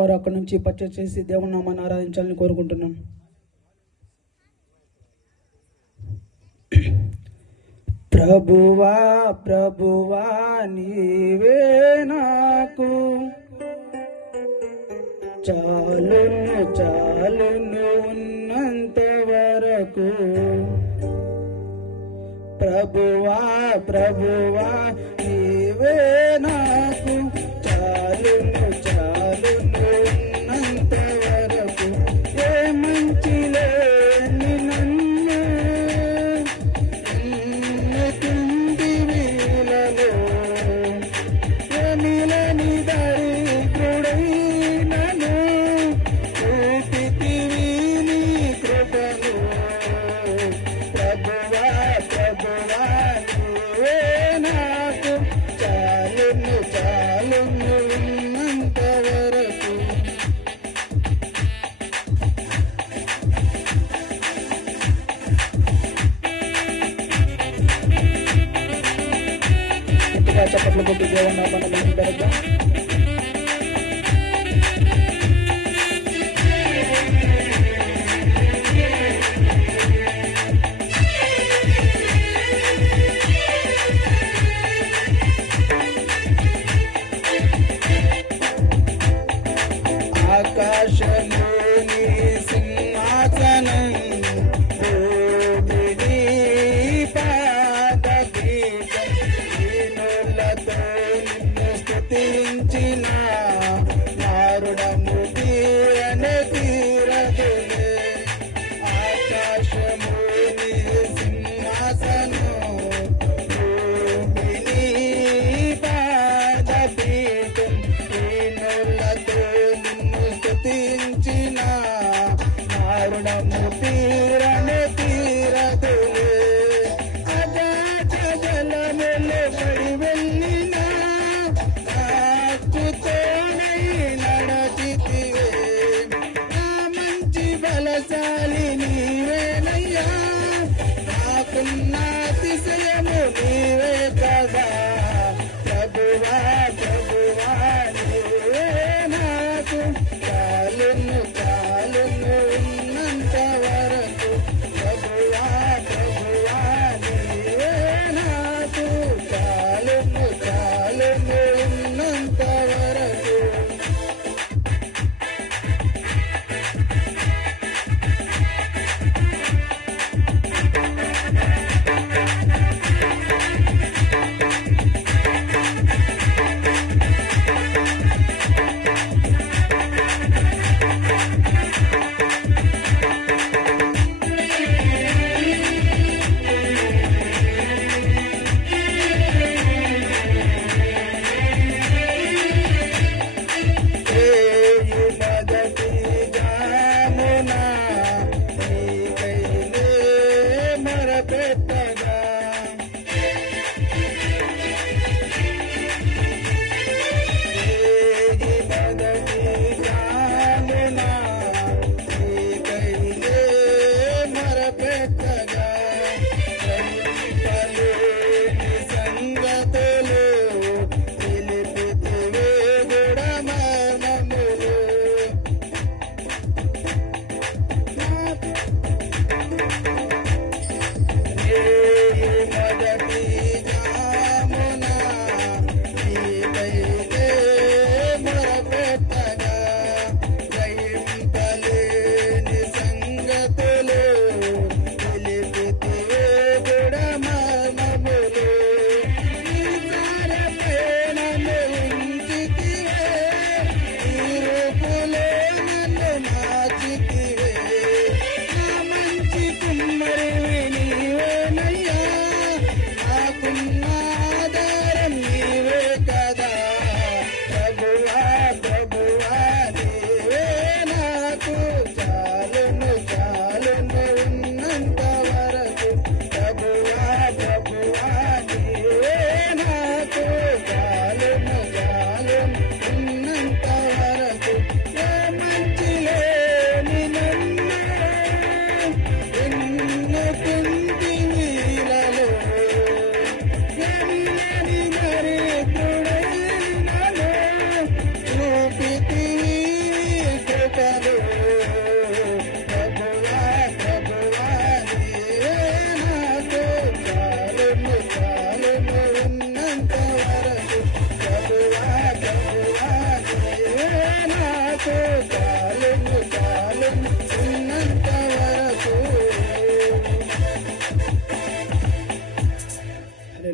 ఉన్నవారు అక్కడ నుంచి పర్చేస్ చేసి దేవుని నామాన్ని ఆరాధించాలని కోరుకుంటున్నాను. ప్రభువా ప్రభువా నీవే నాకు చాలును చాలును ఉన్నంత వరకు. ప్రభువా ప్రభువా నీవే నాకు చాలును చాలును ఉన్నంత వరకు. ఏ మంచి లేని నన్ను తిండి వీలలో ఎనిలని దరిద్రుడైనను చూపితివి నీ కృపను. ప్రభువా ప్రభువా నీవే నాకు చాలును చాలును ఉన్నంత వరకు. ఇంటిగా చప్పట్లు కొట్టి దేవుని నామాన్ని మహిమపరుద్దాం. ఆకాశముని సింహాసనం భూమిని పాదపీఠం దీనులతో నిన్ను స్తుతించిన నారుడము తీరనే తీరదులే. ఆకాశముని సింహాసనం భూమిని పాదపీఠం దీనులతో స్తుతించిన నారుడము తీరనే తీరదులే. అగాధ జలములో పడి వెళ్ళిన ఆకుతోనై నడచితివే. నా మంచి బలశాలి నీవేనయ్యా, నాకున్న అతిశయము నీవే కదా. ప్రభువా ప్రభువా నీవే నాకు చాలును చాలును ఉన్నంత వరకు. ప్రభువా ప్రభువా నీవే నాకు చాలును చాలును ఉన్నంత వరకు.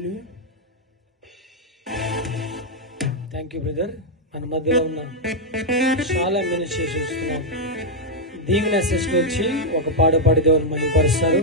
హల్లెలూయా. Thank you brother. మన మధ్యలో ఉన్న చాలా మినిస్ట్రీ చూస్తున్నాం. దీవెన సిస్టర్ వచ్చి ఒక పాట పాడి దేవుని మహిమపరుస్తారు.